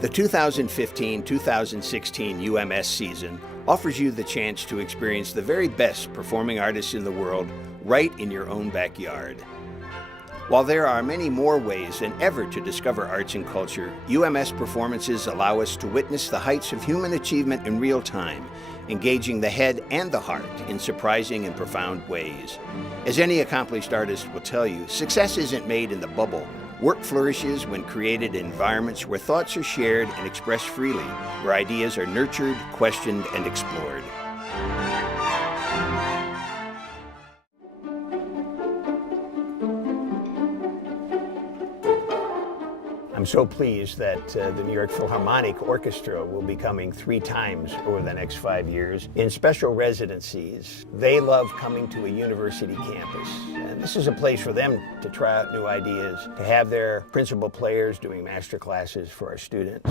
The 2015-2016 UMS season offers you the chance to experience the very best performing artists in the world right in your own backyard. While there are many more ways than ever to discover arts and culture, UMS performances allow us to witness the heights of human achievement in real time, engaging the head and the heart in surprising and profound ways. As any accomplished artist will tell you, success isn't made in the bubble. Work flourishes when created in environments where thoughts are shared and expressed freely, where ideas are nurtured, questioned, and explored. I'm so pleased that the New York Philharmonic Orchestra will be coming 3 times over the next 5 years in special residencies. They love coming to a university campus, and this is a place for them to try out new ideas, to have their principal players doing master classes for our students.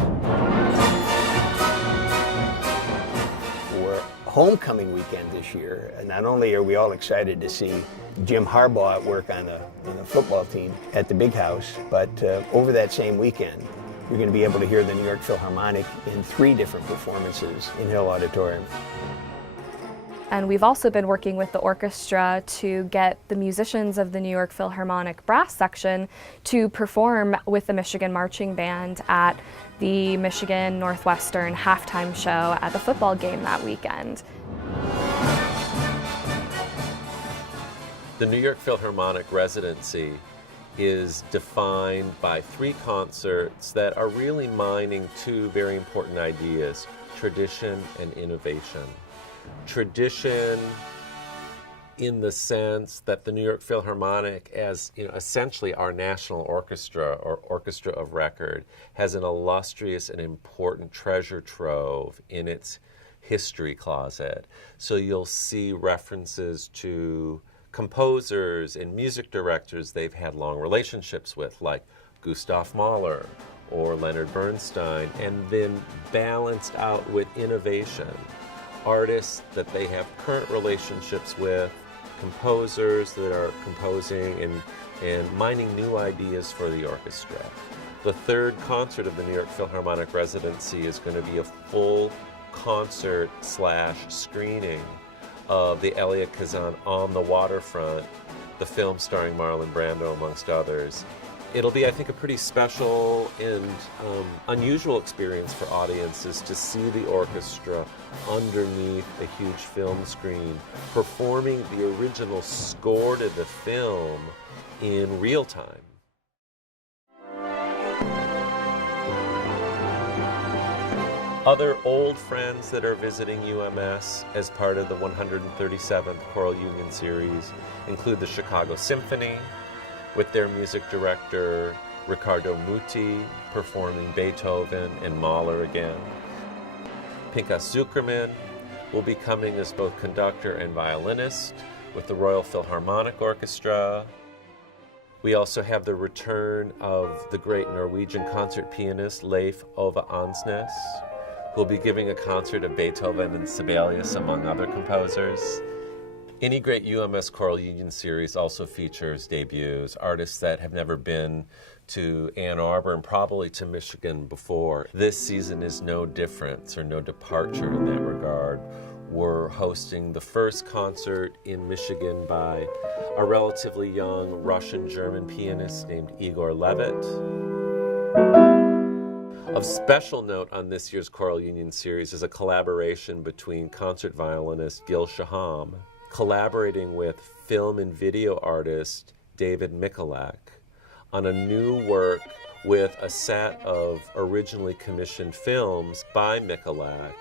For homecoming weekend this year, not only are we all excited to see Jim Harbaugh at work on the football team at the Big House, but over that same weekend, you're going to be able to hear the New York Philharmonic in 3 different performances in Hill Auditorium. And we've also been working with the orchestra to get the musicians of the New York Philharmonic brass section to perform with the Michigan Marching Band at the Michigan Northwestern halftime show at the football game that weekend. The New York Philharmonic residency is defined by 3 concerts that are really mining 2 very important ideas: tradition and innovation. Tradition in the sense that the New York Philharmonic, as essentially our national orchestra or orchestra of record, has an illustrious and important treasure trove in its history closet. So you'll see references to composers and music directors they've had long relationships with, like Gustav Mahler or Leonard Bernstein, and then balanced out with innovation. Artists that they have current relationships with, composers that are composing and mining new ideas for the orchestra. The 3rd concert of the New York Philharmonic residency is going to be a full concert / screening of the Elia Kazan On the Waterfront, the film starring Marlon Brando, amongst others. It'll be, I think, a pretty special and unusual experience for audiences to see the orchestra underneath a huge film screen performing the original score to the film in real time. Other old friends that are visiting UMS as part of the 137th Choral Union Series include the Chicago Symphony, with their music director Riccardo Muti performing Beethoven and Mahler again. Pinchas Zukerman will be coming as both conductor and violinist with the Royal Philharmonic Orchestra. We also have the return of the great Norwegian concert pianist Leif Ove Ansnes, who will be giving a concert of Beethoven and Sibelius, among other composers. Any great UMS Choral Union series also features debuts, artists that have never been to Ann Arbor and probably to Michigan before. This season is no difference or no departure in that regard. We're hosting the first concert in Michigan by a relatively young Russian-German pianist named Igor Levit. Of special note on this year's Choral Union series is a collaboration between concert violinist Gil Shaham collaborating with film and video artist David Mikulak on a new work with a set of originally commissioned films by Mikulak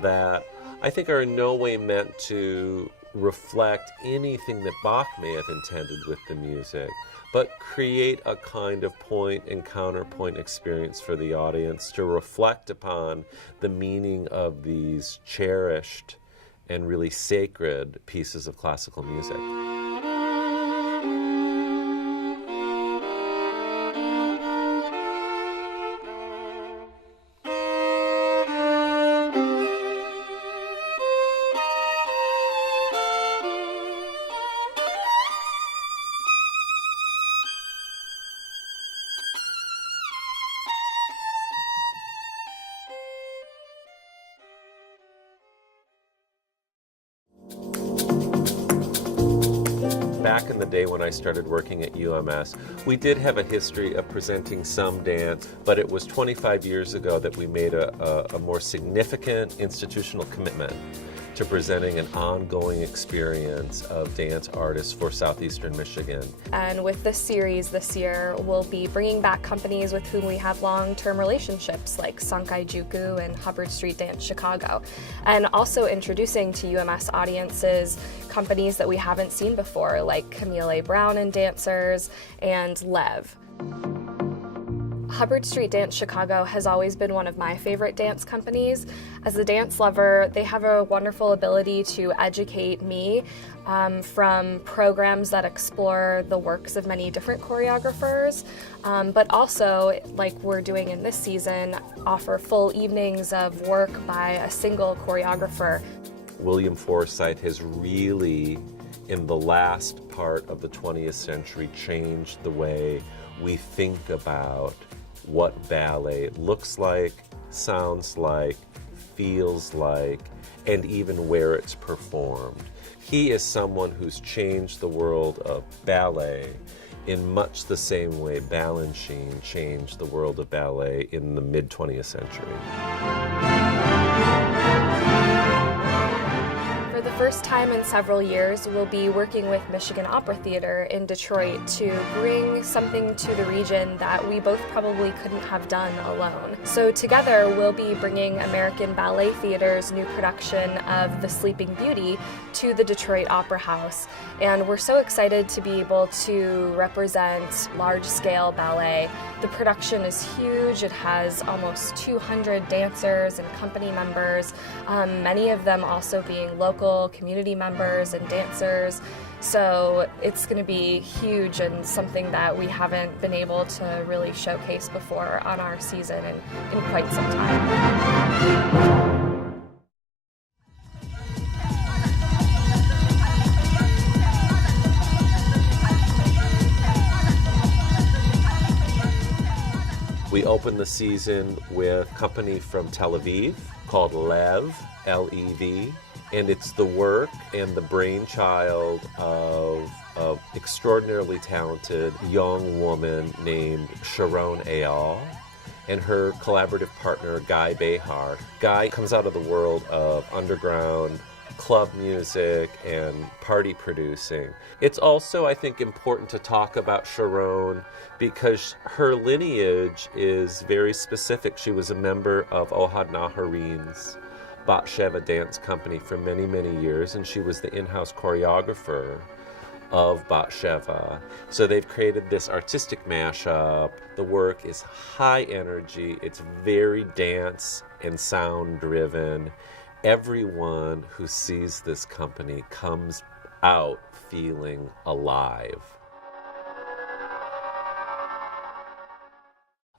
that I think are in no way meant to reflect anything that Bach may have intended with the music, but create a kind of point and counterpoint experience for the audience to reflect upon the meaning of these cherished and really sacred pieces of classical music. back in the day when I started working at UMS, we did have a history of presenting some dance, but it was 25 years ago that we made a more significant institutional commitment to presenting an ongoing experience of dance artists for Southeastern Michigan. And with this series this year, we'll be bringing back companies with whom we have long-term relationships, like Sankai Juku and Hubbard Street Dance Chicago, and also introducing to UMS audiences companies that we haven't seen before, like Camille A. Brown and Dancers and Lev. Hubbard Street Dance Chicago has always been one of my favorite dance companies. As a dance lover, they have a wonderful ability to educate me from programs that explore the works of many different choreographers, but also, like we're doing in this season, offer full evenings of work by a single choreographer. William Forsythe has really, in the last part of the 20th century, changed the way we think about what ballet looks like, sounds like, feels like, and even where it's performed. He is someone who's changed the world of ballet in much the same way Balanchine changed the world of ballet in the mid-20th century. For the first time in several years, we'll be working with Michigan Opera Theater in Detroit to bring something to the region that we both probably couldn't have done alone. So together, we'll be bringing American Ballet Theater's new production of The Sleeping Beauty to the Detroit Opera House. And we're so excited to be able to represent large-scale ballet. The production is huge. It has almost 200 dancers and company members, many of them also being local community members and dancers. So it's going to be huge and something that we haven't been able to really showcase before on our season in quite some time. We opened the season with a company from Tel Aviv called Lev, L-E-V, and it's the work and the brainchild of extraordinarily talented young woman named Sharon Eyal and her collaborative partner, Guy Behar. Guy comes out of the world of underground club music and party producing. It's also, I think, important to talk about Sharon because her lineage is very specific. She was a member of Ohad Naharin's Bat Sheva dance company for many, many years, and she was the in-house choreographer of Bat Sheva. So they've created this artistic mashup. The work is high energy, it's very dance and sound driven. Everyone who sees this company comes out feeling alive.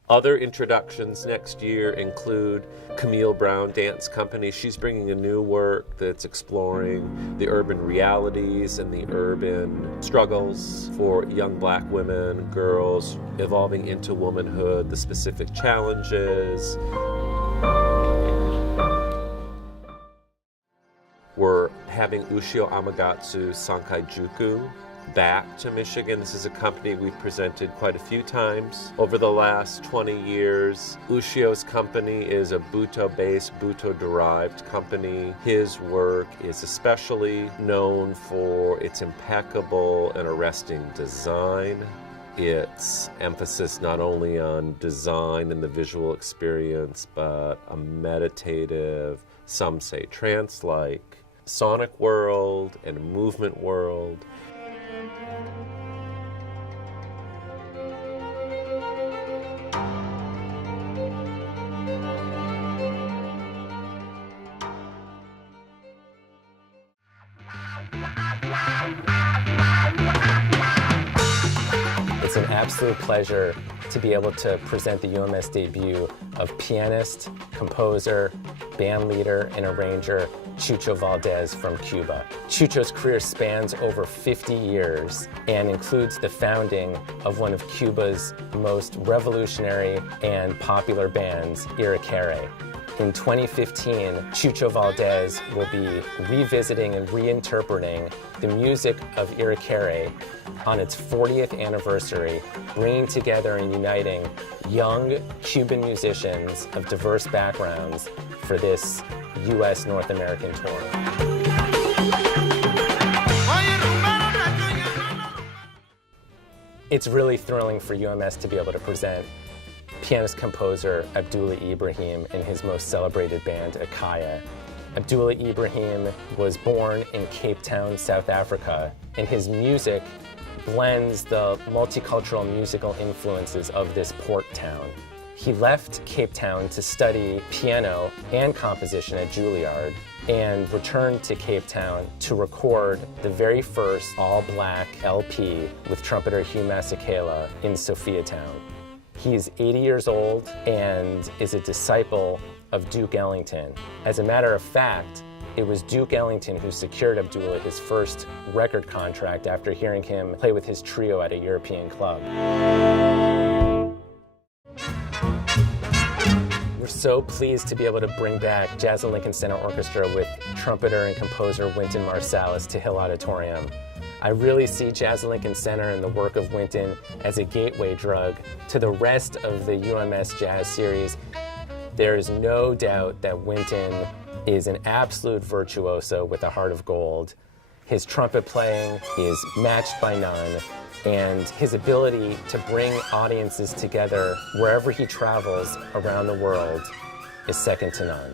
Other introductions next year include Camille Brown Dance Company. She's bringing a new work that's exploring the urban realities and the urban struggles for young black women, girls, evolving into womanhood, the specific challenges. We're having Ushio Amagatsu Sankai Juku back to Michigan. This is a company we've presented quite a few times over the last 20 years. Ushio's company is a Buto-based, Buto-derived company. His work is especially known for its impeccable and arresting design. Its emphasis not only on design and the visual experience, but a meditative, some say trance-like, sonic world and movement world. It's an absolute pleasure to be able to present the UMS debut of pianist, composer, band leader, and arranger Chucho Valdez from Cuba. Chucho's career spans over 50 years and includes the founding of one of Cuba's most revolutionary and popular bands, Iraquere. In 2015, Chucho Valdez will be revisiting and reinterpreting the music of Iraquere on its 40th anniversary, bringing together and uniting young Cuban musicians of diverse backgrounds for this U.S. North American tour. It's really thrilling for UMS to be able to present pianist-composer Abdullah Ibrahim and his most celebrated band, Akaya. Abdullah Ibrahim was born in Cape Town, South Africa, and his music blends the multicultural musical influences of this port town. He left Cape Town to study piano and composition at Juilliard and returned to Cape Town to record the very first all-black LP with trumpeter Hugh Masekela in Sophiatown. He's 80 years old and is a disciple of Duke Ellington. As a matter of fact, it was Duke Ellington who secured Abdullah his first record contract after hearing him play with his trio at a European club. We're so pleased to be able to bring back Jazz at Lincoln Center Orchestra with trumpeter and composer Wynton Marsalis to Hill Auditorium. I really see Jazz at Lincoln Center and the work of Wynton as a gateway drug to the rest of the UMS Jazz series. There is no doubt that Wynton is an absolute virtuoso with a heart of gold. His trumpet playing is matched by none, and his ability to bring audiences together wherever he travels around the world is second to none.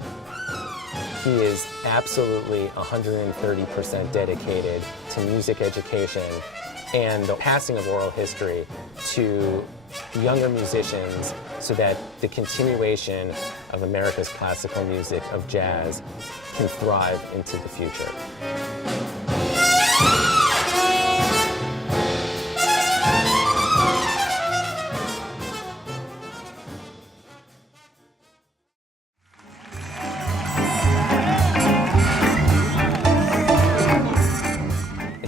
He is absolutely 130% dedicated to music education and the passing of oral history to younger musicians so that the continuation of America's classical music, of jazz, can thrive into the future.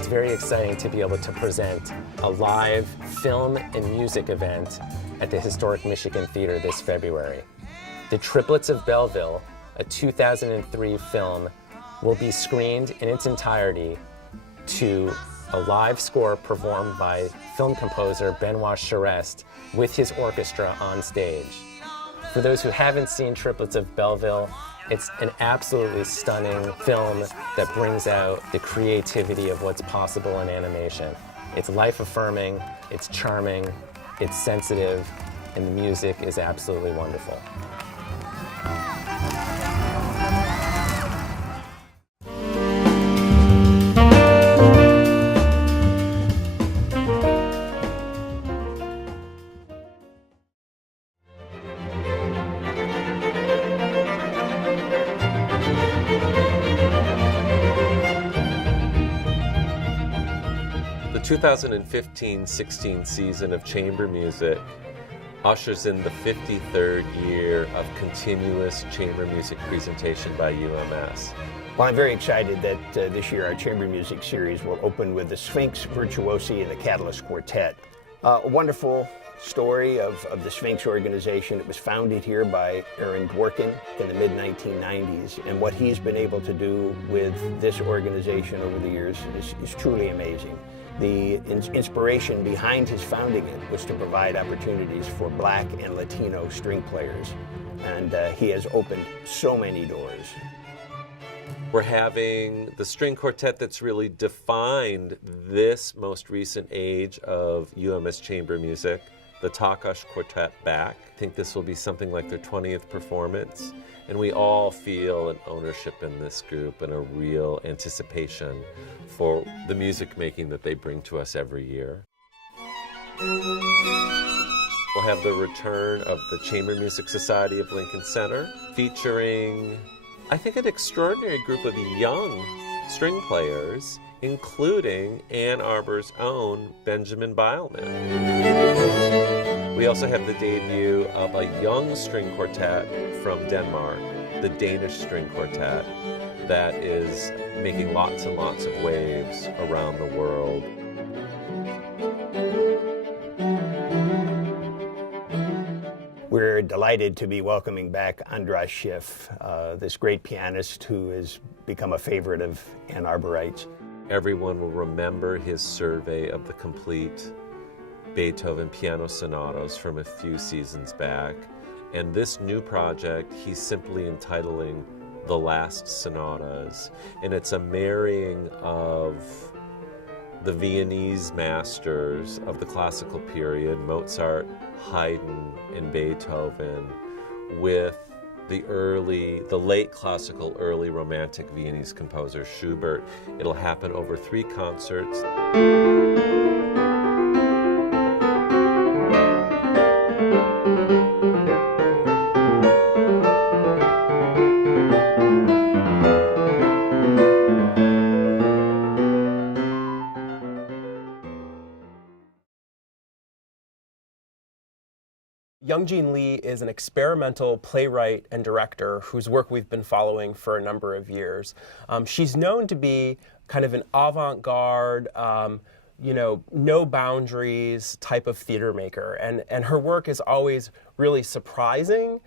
Very exciting to be able to present a live film and music event at the historic Michigan Theater this February. The Triplets of Belleville, a 2003 film, will be screened in its entirety to a live score performed by film composer Benoit Charest with his orchestra on stage. For those who haven't seen Triplets of Belleville, it's an absolutely stunning film that brings out the creativity of what's possible in animation. It's life-affirming, it's charming, it's sensitive, and the music is absolutely wonderful. The 2015-16 season of chamber music ushers in the 53rd year of continuous chamber music presentation by UMS. Well, I'm very excited that this year our chamber music series will open with the Sphinx Virtuosi and the Catalyst Quartet. A wonderful story of the Sphinx organization. It was founded here by Aaron Dworkin in the mid-1990s, and what he's been able to do with this organization over the years is truly amazing. The inspiration behind his founding it was to provide opportunities for Black and Latino string players, and he has opened so many doors. We're having the string quartet that's really defined this most recent age of UMS chamber music, the Taakash Quartet, back. I think this will be something like their 20th performance, and we all feel an ownership in this group and a real anticipation for the music making that they bring to us every year. We'll have the return of the Chamber Music Society of Lincoln Center, featuring, I think, an extraordinary group of young string players, including Ann Arbor's own Benjamin Beilman. We also have the debut of a young string quartet from Denmark, the Danish String Quartet, that is making lots and lots of waves around the world. We're we're delighted to be welcoming back Andras Schiff, this great pianist who has become a favorite of Ann Arborites. Everyone will remember his survey of the complete Beethoven piano sonatas from a few seasons back. And this new project, he's simply entitling The Last Sonatas. And it's a marrying of the Viennese masters of the classical period, Mozart, Haydn, and Beethoven, with the late classical, early romantic Viennese composer Schubert. It'll happen over 3 concerts. Young-Jean Lee is an experimental playwright and director whose work we've been following for a number of years. She's known to be kind of an avant-garde, no boundaries type of theater maker. And her work is always really surprising,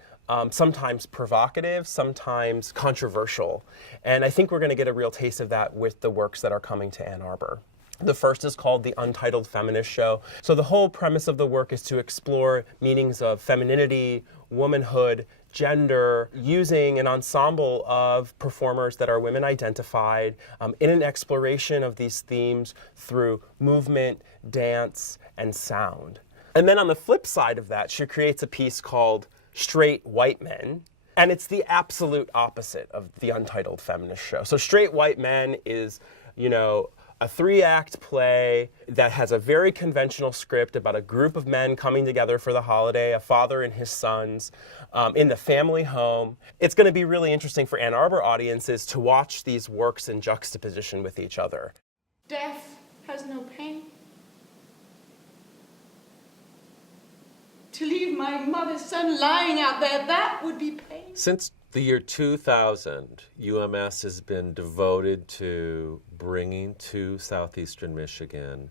sometimes provocative, sometimes controversial. And I think we're going to get a real taste of that with the works that are coming to Ann Arbor. The first is called The Untitled Feminist Show. So the whole premise of the work is to explore meanings of femininity, womanhood, gender, using an ensemble of performers that are women identified in an exploration of these themes through movement, dance, and sound. And then on the flip side of that, she creates a piece called Straight White Men. And it's the absolute opposite of The Untitled Feminist Show. So Straight White Men is, a 3-act play that has a very conventional script about a group of men coming together for the holiday, a father and his sons, in the family home. It's going to be really interesting for Ann Arbor audiences to watch these works in juxtaposition with each other. Death has no pain. To leave my mother's son lying out there, that would be pain. Since the year 2000, UMS has been devoted to bringing to southeastern Michigan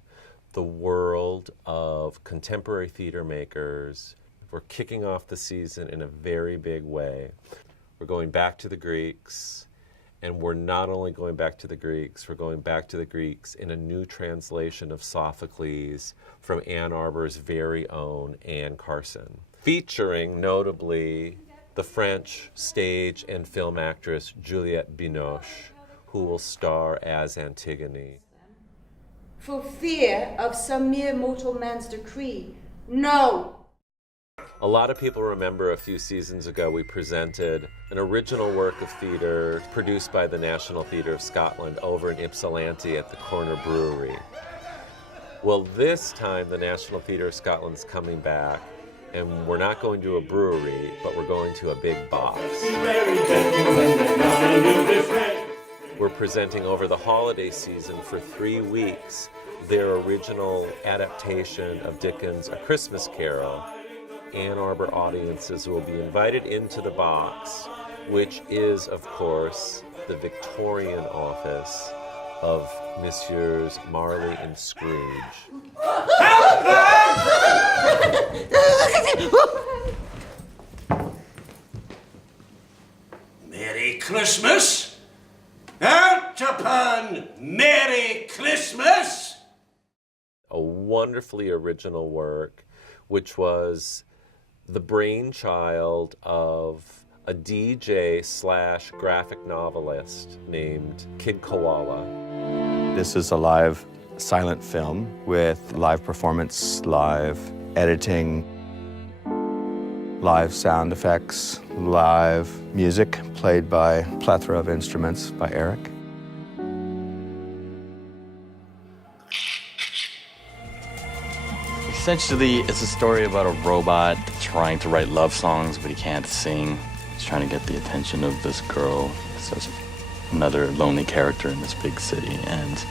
the world of contemporary theater makers. We're kicking off the season in a very big way. We're going back to the Greeks, and we're not only going back to the Greeks, we're going back to the Greeks in a new translation of Sophocles from Ann Arbor's very own Anne Carson, featuring notably the French stage and film actress Juliette Binoche, who will star as Antigone. For fear of some mere mortal man's decree, no! A lot of people remember a few seasons ago we presented an original work of theater produced by the National Theatre of Scotland over in Ypsilanti at the Corner Brewery. Well, this time the National Theatre of Scotland's coming back, and we're not going to a brewery, but we're going to a big box. We're presenting over the holiday season for 3 weeks their original adaptation of Dickens' A Christmas Carol. Ann Arbor audiences will be invited into the box, which is, of course, the Victorian office of Messieurs Marley and Scrooge. Merry Christmas! Out upon Merry Christmas! A wonderfully original work, which was the brainchild of a DJ/graphic novelist named Kid Koala. This is a live silent film with live performance, live editing, live sound effects, live music played by a plethora of instruments by Eric. Essentially, it's a story about a robot trying to write love songs, but he can't sing. He's trying to get the attention of this girl, such another lonely character in this big city, and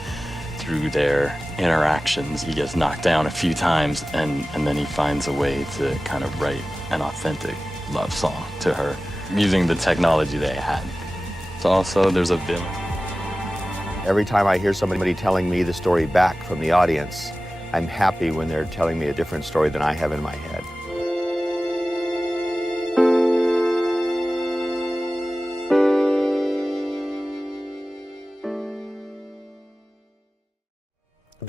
through their interactions, he gets knocked down a few times, and then he finds a way to kind of write an authentic love song to her, using the technology they had. So also, there's a villain. Every time I hear somebody telling me the story back from the audience, I'm happy when they're telling me a different story than I have in my head.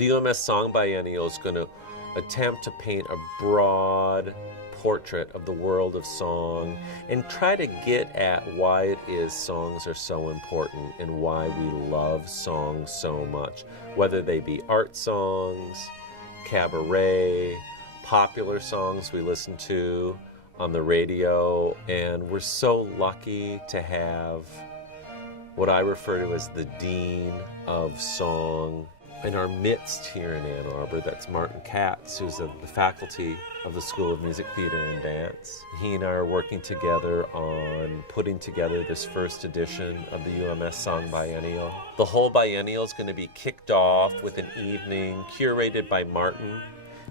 The UMS Song Biennial is going to attempt to paint a broad portrait of the world of song and try to get at why it is songs are so important and why we love songs so much, whether they be art songs, cabaret, popular songs we listen to on the radio. And we're so lucky to have what I refer to as the Dean of Song in our midst here in Ann Arbor. That's Martin Katz, who's of the faculty of the School of Music, Theater, and Dance. He and I are working together on putting together this first edition of the UMS Song Biennial. The whole biennial is going to be kicked off with an evening curated by Martin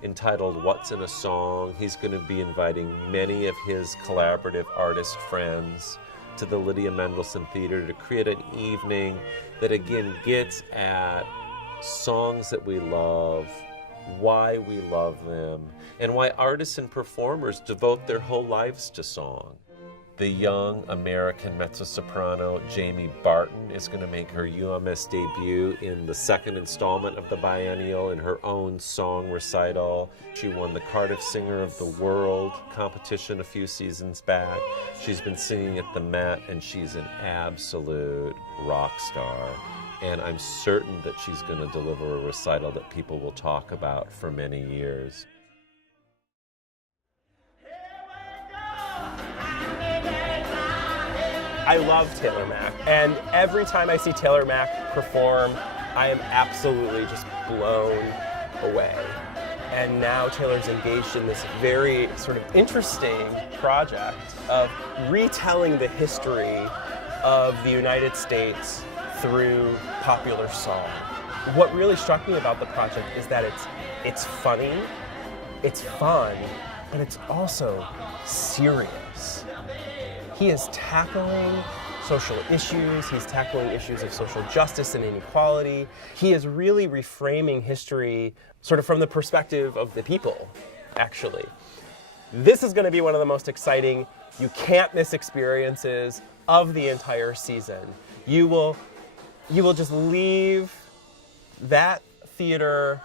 entitled What's in a Song. He's going to be inviting many of his collaborative artist friends to the Lydia Mendelson Theater to create an evening that again gets at songs that we love, why we love them, and why artists and performers devote their whole lives to song. The young American mezzo-soprano Jamie Barton is going to make her UMS debut in the second installment of the biennial in her own song recital. She won the Cardiff Singer of the World competition a few seasons back. She's been singing at the Met, and she's an absolute rock star. And I'm certain that she's going to deliver a recital that people will talk about for many years. I love Taylor Mac, and every time I see Taylor Mac perform, I am absolutely just blown away. And now Taylor's engaged in this very sort of interesting project of retelling the history of the United States through popular song. What really struck me about the project is that it's funny, it's fun, but it's also serious. He is tackling social issues, he's tackling issues of social justice and inequality. He is really reframing history sort of from the perspective of the people, actually. This is going to be one of the most exciting, you can't miss experiences of the entire season. You will just leave that theater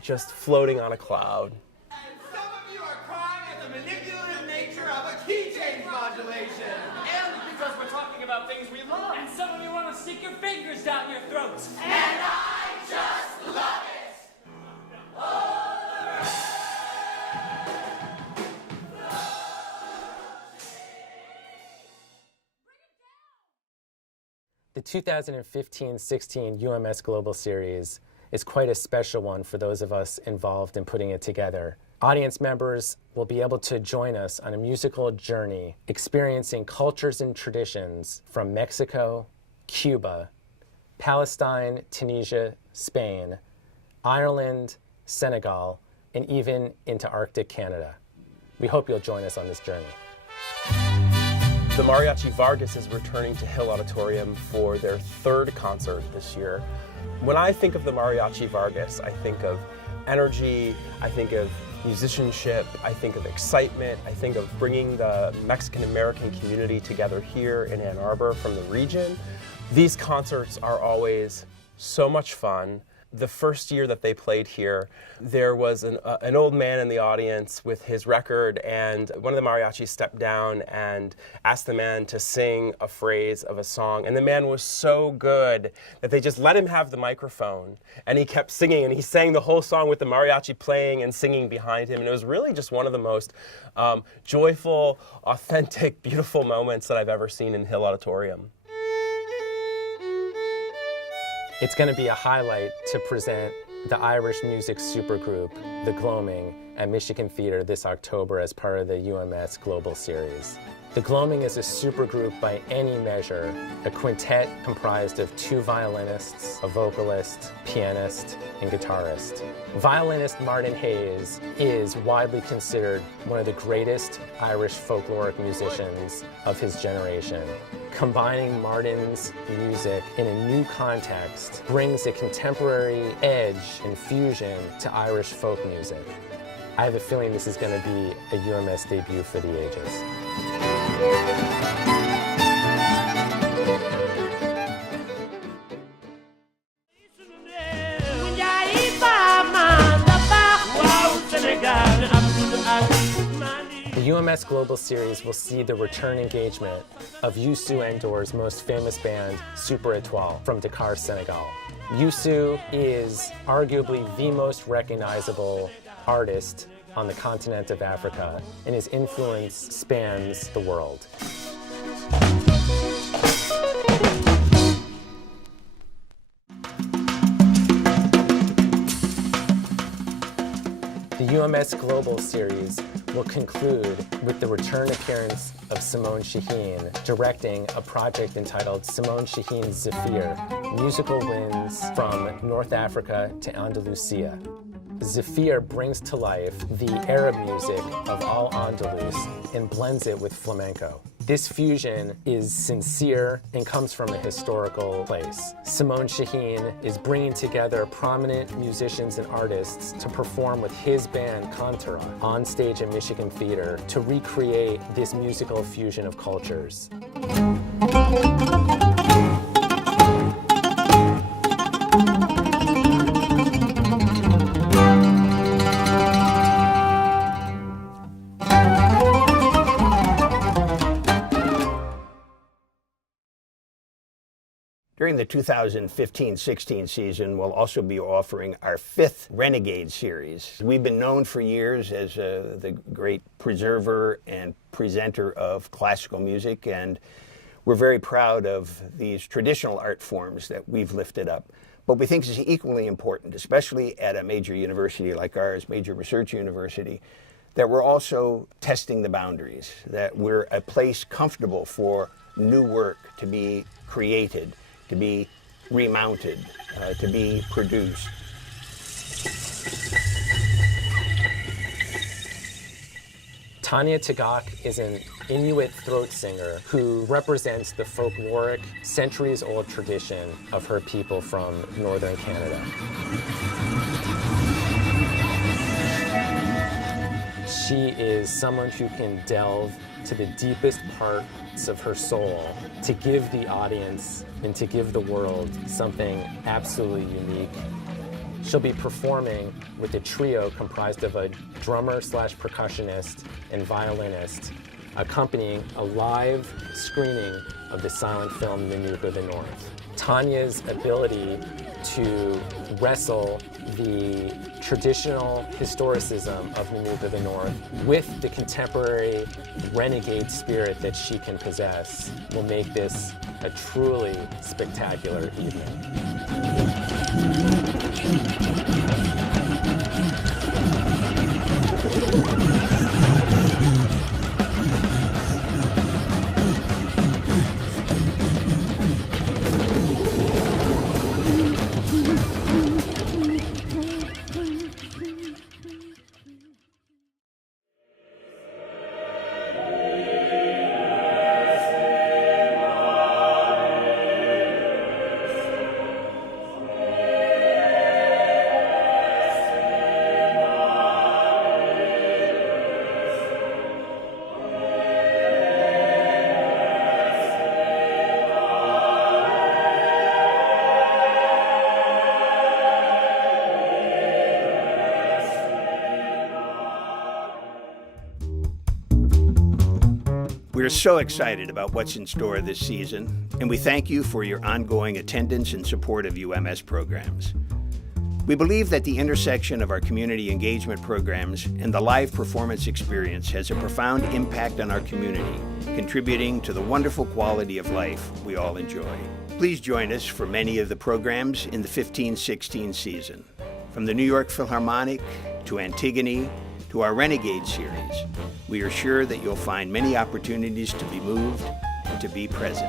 just floating on a cloud. And some of you are crying at the manipulative nature of a key change modulation. And because we're talking about things we love. And some of you want to stick your fingers down your throats. And I just love it. The 2015-16 UMS Global Series is quite a special one for those of us involved in putting it together. Audience members will be able to join us on a musical journey, experiencing cultures and traditions from Mexico, Cuba, Palestine, Tunisia, Spain, Ireland, Senegal, and even into Arctic Canada. We hope you'll join us on this journey. The Mariachi Vargas is returning to Hill Auditorium for their third concert this year. When I think of the Mariachi Vargas, I think of energy, I think of musicianship, I think of excitement, I think of bringing the Mexican-American community together here in Ann Arbor from the region. These concerts are always so much fun. The first year that they played here, there was an old man in the audience with his record, and one of the mariachis stepped down and asked the man to sing a phrase of a song. And the man was so good that they just let him have the microphone, and he kept singing, and he sang the whole song with the mariachi playing and singing behind him. And it was really just one of the most joyful, authentic, beautiful moments that I've ever seen in Hill Auditorium. It's going to be a highlight to present the Irish music supergroup, The Gloaming, at Michigan Theater this October as part of the UMS Global Series. The Gloaming is a supergroup by any measure, a quintet comprised of 2 violinists, a vocalist, pianist, and guitarist. Violinist Martin Hayes is widely considered one of the greatest Irish folkloric musicians of his generation. Combining Martin's music in a new context brings a contemporary edge and fusion to Irish folk music. I have a feeling this is going to be a UMS debut for the ages. When The UMS Global Series will see the return engagement of Youssou N'Dour's most famous band, Super Étoile, from Dakar, Senegal. Youssou is arguably the most recognizable artist on the continent of Africa, and his influence spans the world. The UMS Global Series will conclude with the return appearance of Simone Shaheen, directing a project entitled Simone Shaheen's Zephyr, musical winds from North Africa to Andalusia. Zephyr brings to life the Arab music of Al-Andalus and blends it with flamenco. This fusion is sincere and comes from a historical place. Simone Shaheen is bringing together prominent musicians and artists to perform with his band Kantara on stage at Michigan Theater to recreate this musical fusion of cultures. During the 2015-16 season, we'll also be offering our 5th Renegade series. We've been known for years as the great preserver and presenter of classical music, and we're very proud of these traditional art forms that we've lifted up. But we think it's equally important, especially at a major university like ours, major research university, that we're also testing the boundaries, that we're a place comfortable for new work to be created, to be remounted, to be produced. Tanya Tagaq is an Inuit throat singer who represents the folkloric, centuries-old tradition of her people from northern Canada. She is someone who can delve to the deepest parts of her soul to give the audience and to give the world something absolutely unique. She'll be performing with a trio comprised of a drummer/percussionist and violinist, accompanying a live screening of the silent film Nanook of the North. Tanya's ability to wrestle the traditional historicism of Nanook of the North with the contemporary renegade spirit that she can possess will make this a truly spectacular evening. We're so excited about what's in store this season, and we thank you for your ongoing attendance and support of UMS programs. We believe that the intersection of our community engagement programs and the live performance experience has a profound impact on our community, contributing to the wonderful quality of life we all enjoy. Please join us for many of the programs in the 15-16 season. From the New York Philharmonic to Antigone to our Renegade series, we are sure that you'll find many opportunities to be moved and to be present.